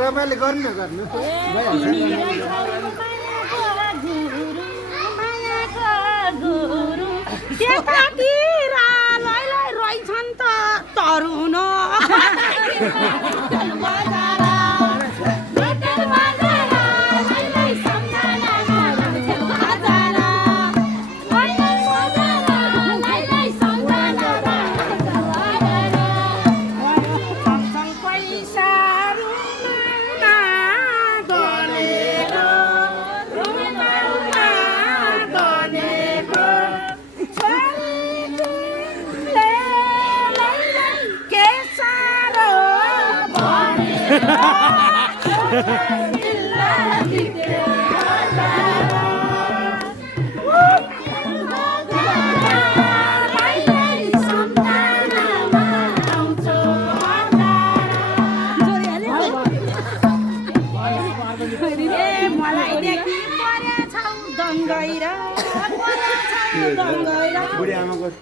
रमाइलो गर्नु गर्नु त्यतातिर लै रहेछन् त तरुण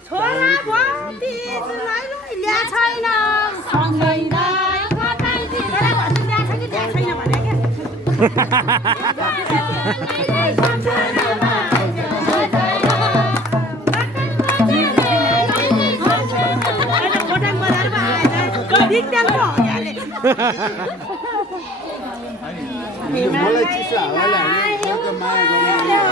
छोरा भती ल्या छैन छैन भने मलाई चिसो हावाले हाल्नु माया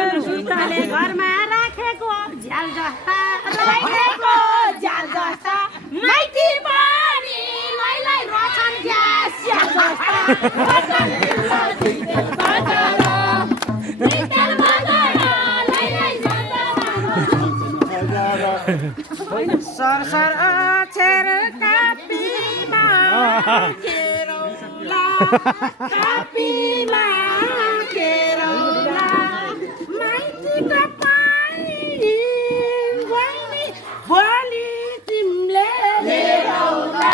घरमा राखेको झ्याल जस्ता राखेको झ्याल जस्ता माइती पनि लैलै रछन् ग्यास सरसर अक्षर कापीमा केरौला कापीमा केरौला माइती तपाईँ भोलि तिमीले हेरौला